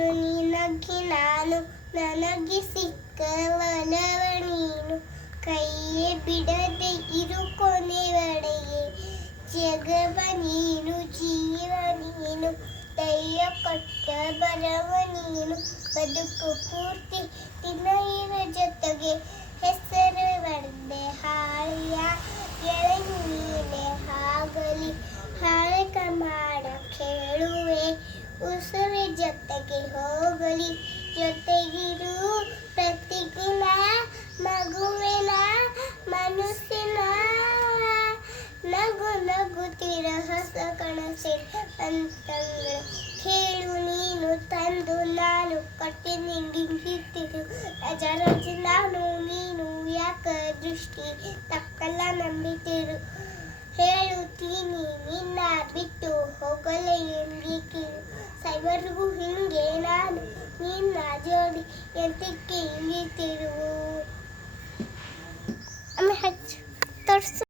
ನೀನು ನಿನಗೆ ನಾನು ನನಗೆ ಸಿಕ್ಕ ಒಲವ ನೀನು ಕೈಯೇ ಬಿಡದೆ ಇರು ಕೊನೆವರೆಗೆ ಜಗವ ನೀನು ಜೀವ ನೀನು ಧೈರ್ಯ ಕೊಟ್ಟ ಬರವ ನೀನು ಬದುಕು ಪೂರ್ತಿ ನಿನ್ನ ಜೊತೆಗೆ ಹೆಸರು ಬರೆದೆ ಹಾಳೆಯ ನೀನೆ ಆಗಲಿ ಹಾರಕ ಮಾಡ ಕೇಳುವೆ ಉಸುವೆ ಜೊತೆಗೆ ಹೋಗಲಿ ಜೊತೆಗಿರು ಪ್ರತಿದಿನ ಮಗುವಿನ ಮನಸ್ಸಿನ ನಗು ನಗುತ್ತಿರ ಹೊಸ ಕನಸಿನ ಅಂತಂಗಳು ಕೇಳು ನೀನು ತಂದು ನಾನು ಕಟ್ಟಿ ನಿಂಗಿಂಗಿತ್ತಿರು ರಜ ನಾನು ನೀನು ಯಾಕ ದೃಷ್ಟಿ ತಕ್ಕಲ್ಲ ನಂಬಿತಿರು ಹೇಳುತ್ತೀನಿ ನಿನ್ನ ಬಿಟ್ಟು ಹೋಗಲೇ ಎಂದಿಕ್ಕಿರು ಸೈವರ್ಗೂ ಹಿಂಗೆ ನಾನು ನಿನ್ನ ಜೋಡಿ ಎಂತಕ್ಕೆ ಹಿಂಗಿತಿರು